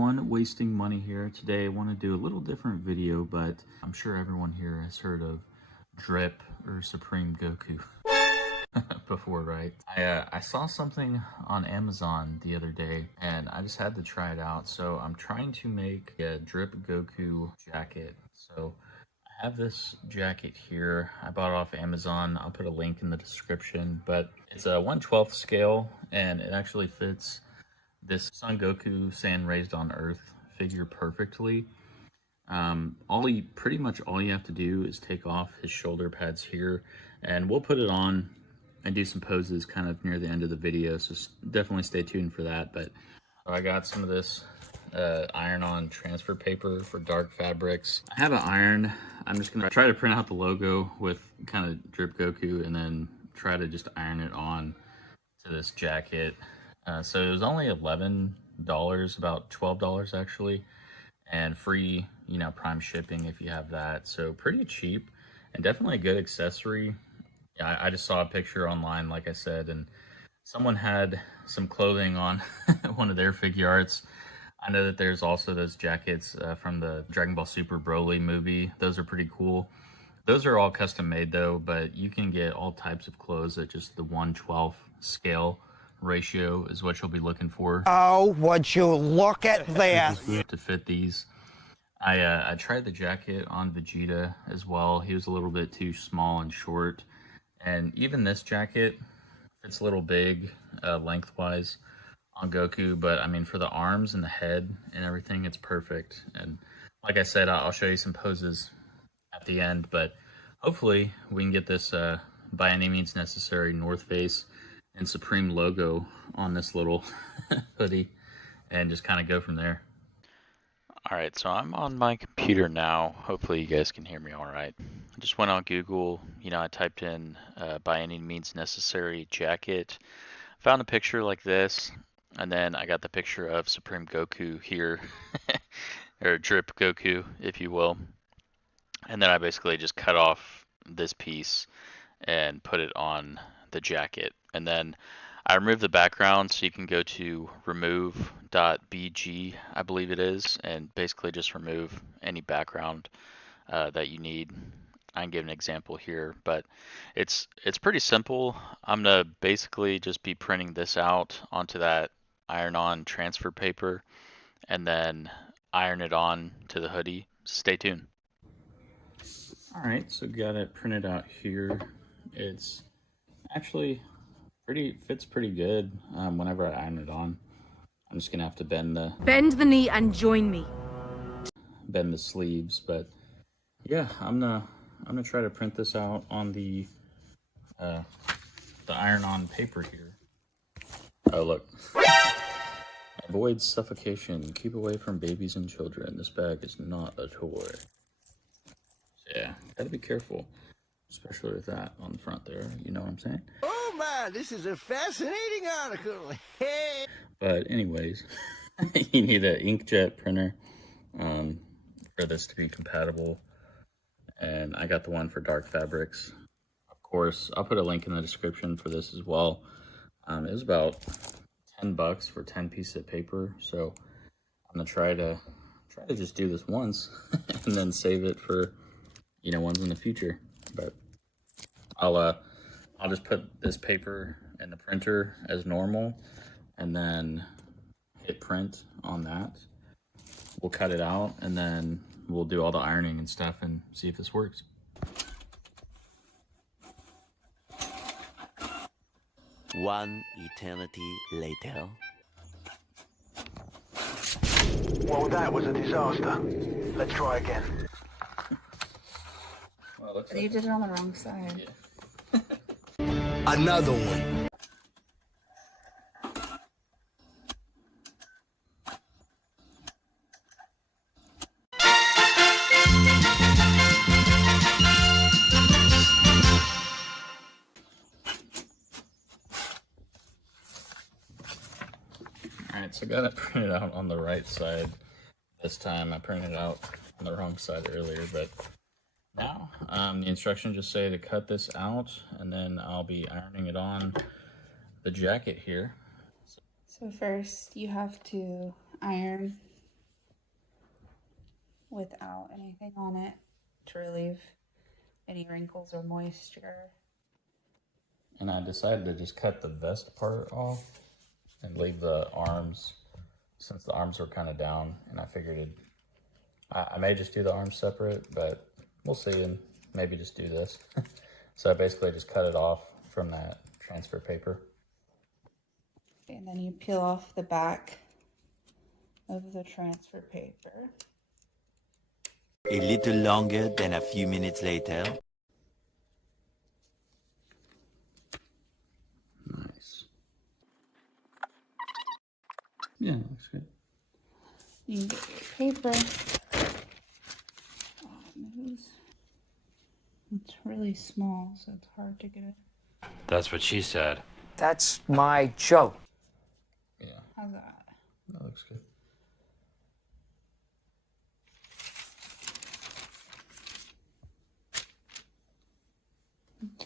everyone, wasting money here. Today I want to do a little different video, but I'm sure everyone here has heard of Drip or Supreme Goku before, right? I saw something on Amazon the other day and I just had to try it out. So I'm trying to make a Drip Goku Jacket. So I have this jacket here. I bought it off Amazon. I'll put a link in the description, but it's a 1/12 scale and it actually fits this Son Goku Saiyan Raised on Earth figure perfectly. Pretty much all you have to do is take off his shoulder pads here, and we'll put it on and do some poses kind of near the end of the video, so definitely stay tuned for that. But I got some of this iron-on transfer paper for dark fabrics. I have it ironed. I'm just gonna try to print out the logo with kind of Drip Goku and then try to just iron it on to this jacket. So it was only $11, about $12 actually, and free, Prime shipping if you have that. So pretty cheap and definitely a good accessory. Yeah, I just saw a picture online, like I said, and someone had some clothing on one of their Figuarts. I know that there's also those jackets from the Dragon Ball Super Broly movie. Those are pretty cool. Those are all custom made though, but you can get all types of clothes at just the 1/12 scale ratio is what you'll be looking for. Oh, would you look at this? To fit these. I tried the jacket on Vegeta as well. He was a little bit too small and short. And even this jacket fits a little big lengthwise on Goku, but I mean for the arms and the head and everything, it's perfect. And like I said, I'll show you some poses at the end, but hopefully we can get this by any means necessary North Face and Supreme logo on this little hoodie and just kind of go from there. Alright, so I'm on my computer now. Hopefully you guys can hear me alright. I just went on Google, I typed in by any means necessary jacket, found a picture like this, and then I got the picture of Supreme Goku here, or Drip Goku, if you will. And then I basically just cut off this piece and put it on the jacket. And then I removed the background, so you can go to remove.bg, I believe it is, and basically just remove any background that you need. I can give an example here, but it's pretty simple. I'm gonna basically just be printing this out onto that iron-on transfer paper and then iron it on to the hoodie. Stay tuned. All right, so got it printed out here. It's actually fits pretty good whenever I iron it on. I'm just gonna have to bend the knee and join me. Bend the sleeves, but yeah, I'm gonna try to print this out on the iron-on paper here. Oh look. Avoid suffocation. Keep away from babies and children. This bag is not a toy. So yeah, gotta be careful, especially with that on the front there. You know what I'm saying? Oh my, this is a fascinating article. Hey. But anyways, you need an Inkjet printer for this to be compatible. And I got the one for dark fabrics. Of course, I'll put a link in the description for this as well. It was about $10 for 10 pieces of paper. So I'm gonna try to just do this once and then save it for, ones in the future. But I'll just put this paper in the printer as normal and then hit print on that. We'll cut it out and then we'll do all the ironing and stuff and see if this works. One eternity later. Well, that was a disaster. Let's try again. Well, You did it on the wrong side. Yeah. Another one. Alright, so I got it printed out on the right side this time. I printed it out on the wrong side earlier, but now the instructions just say to cut this out and then I'll be ironing it on the jacket here. So first you have to iron without anything on it to relieve any wrinkles or moisture. And I decided to just cut the vest part off and leave the arms, since the arms were kind of down, and I figured I may just do the arms separate, but we'll see, and maybe just do this. So I basically just cut it off from that transfer paper. And then you peel off the back of the transfer paper. A little longer than a few minutes later. Nice. Yeah, looks good. You can get your paper. Oh, it moves. It's really small, so it's hard to get it. That's what she said. That's my joke. Yeah, How's that? that looks good.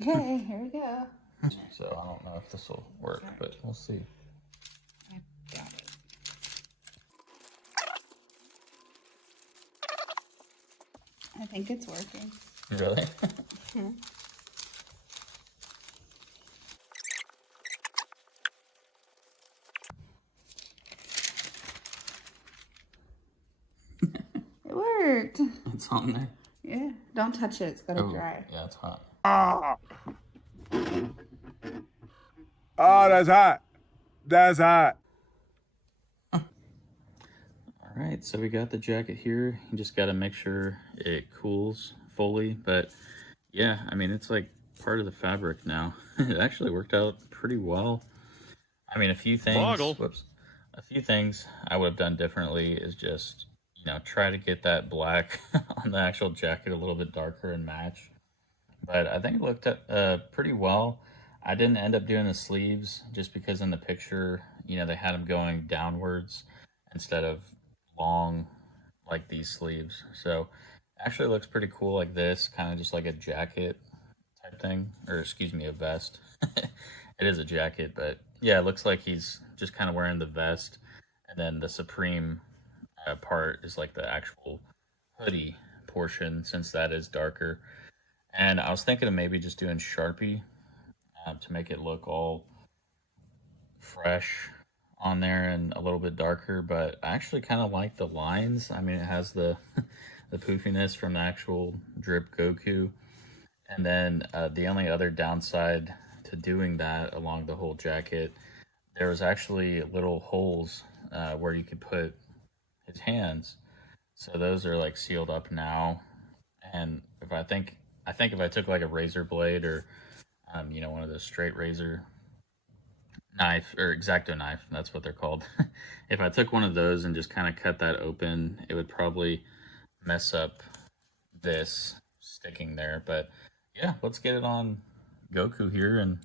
Okay, here we go. So I don't know if this will work, but we'll see. I got it. I think it's working. Really? It worked. It's on there. Yeah, don't touch it. It's gotta dry. Yeah, it's hot. Oh, that's hot. That's hot. All right, so we got the jacket here. You just got to make sure it cools fully. But yeah, I mean, it's like part of the fabric now. It actually worked out pretty well. I mean, a few things. Whoops. A few things I would have done differently is just, you know, try to get that black on the actual jacket a little bit darker and match. But I think it looked pretty well. I didn't end up doing the sleeves just because in the picture, you know, they had them going downwards instead of long like these sleeves. So it actually looks pretty cool like this, kind of just like a jacket type thing, or excuse me, a vest. It is a jacket, but yeah, it looks like he's just kind of wearing the vest, and then the Supreme part is like the actual hoodie portion, since that is darker. And I was thinking of maybe just doing Sharpie to make it look all fresh on there and a little bit darker, but I actually kind of like the lines. I mean, it has the the poofiness from the actual Drip Goku. And then the only other downside to doing that along the whole jacket, there was actually little holes where you could put his hands. So those are like sealed up now. And if I think if I took like a razor blade or you know, one of those straight razor knife or X-Acto knife, that's what they're called. If I took one of those and just kind of cut that open, it would probably mess up this sticking there. But yeah, let's get it on Goku here and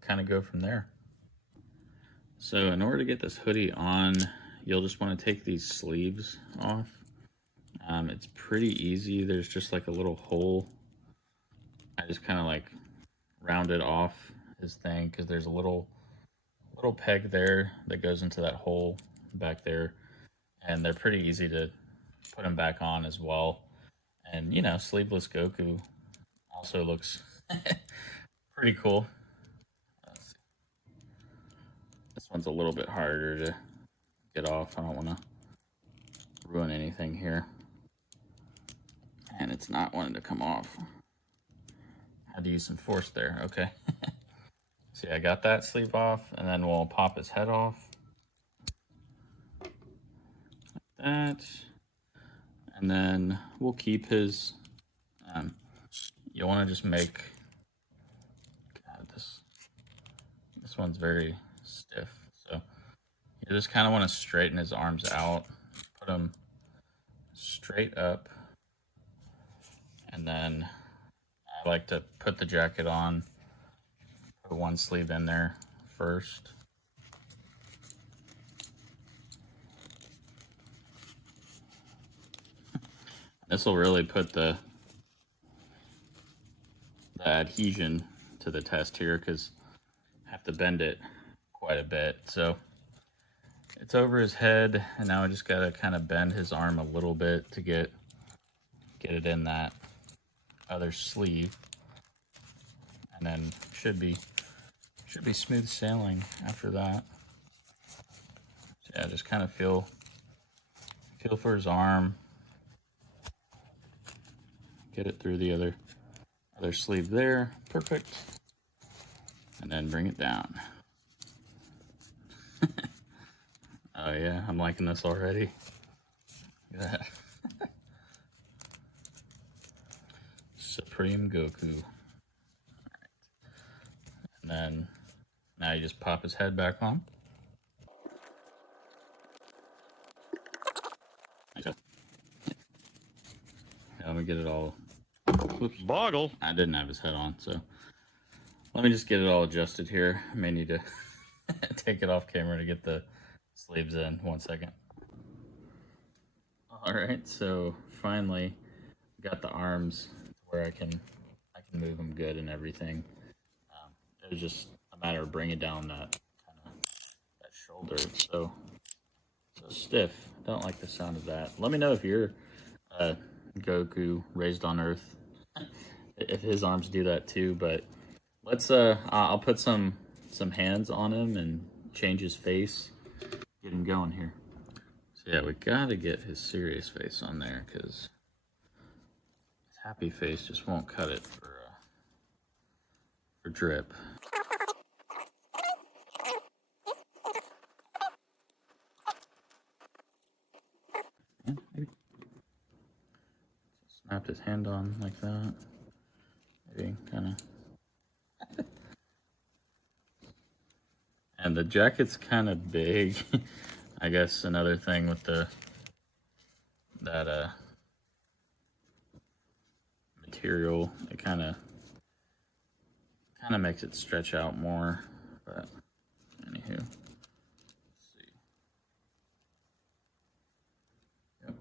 kind of go from there. So in order to get this hoodie on, you'll just want to take these sleeves off. It's pretty easy. There's just like a little hole. I just kind of like rounded off his thing because there's a little peg there that goes into that hole back there, and they're pretty easy to put them back on as well. And you know, sleeveless Goku also looks pretty cool. This one's a little bit harder to get off. I don't want to ruin anything here, and it's not wanting to come off. Had to use some force there. Okay. See, I got that sleeve off, and then we'll pop his head off. Like that. And then we'll keep his, you want to just make, God, this one's very stiff. So you just kind of want to straighten his arms out, put them straight up. And then I like to put the jacket on, put one sleeve in there first. This will really put the adhesion to the test here, because I have to bend it quite a bit. So it's over his head, and now I just gotta kind of bend his arm a little bit to get it in that other sleeve, and then should be smooth sailing after that. So yeah, just kind of feel for his arm, get it through the other sleeve there, perfect, and then bring it down. Oh yeah, I'm liking this already. Look at that. Supreme Goku. Alright. And then now you just pop his head back on. Okay. Yeah, let me get it all. Oops. Boggle. I didn't have his head on, so let me just get it all adjusted here. I may need to take it off camera to get the sleeves in. 1 second. All right, so finally got the arms where I can move them good and everything. It was just a matter of bringing down that shoulder. It's so stiff. Don't like the sound of that. Let me know if you're Goku raised on Earth, if his arms do that too. But let's I'll put some hands on him and change his face, get him going here. So yeah, we gotta get his serious face on there because his happy face just won't cut it for Drip. Yeah, maybe. Snapped his hand on like that. Maybe kind of. And the jacket's kind of big. I guess another thing with that material, it kind of makes it stretch out more. But anywho, let's see. Yep.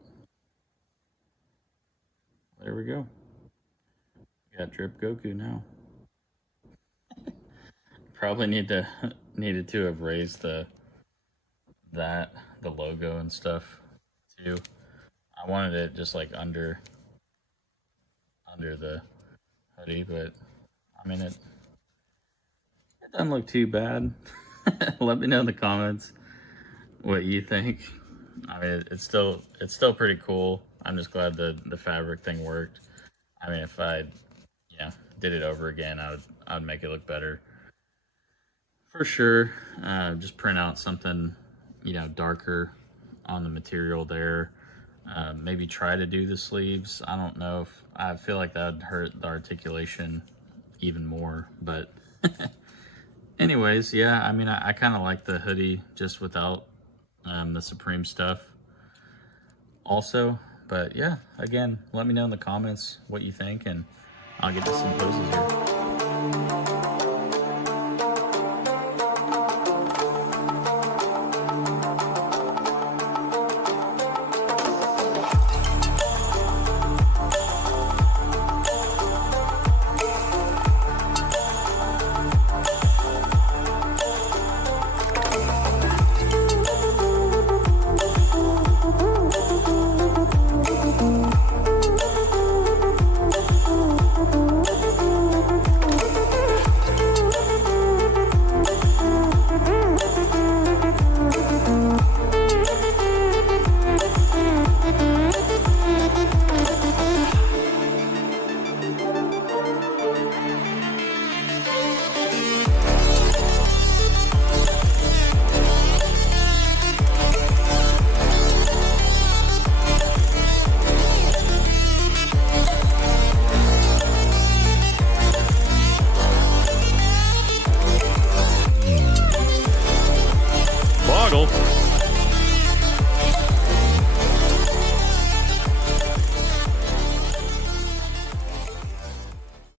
There we go. We got Drip Goku now. Probably needed to have raised the logo and stuff too. I wanted it just like under the hoodie, but I mean it doesn't look too bad. Let me know in the comments what you think. I mean it's still pretty cool. I'm just glad the fabric thing worked. I mean if I did it over again, I would make it look better. For sure, just print out something, darker on the material there. Maybe try to do the sleeves. I don't know if I feel like that would hurt the articulation even more. But anyways, yeah, I mean, I kind of like the hoodie just without the Supreme stuff also. But yeah, again, let me know in the comments what you think, and I'll get to some poses here.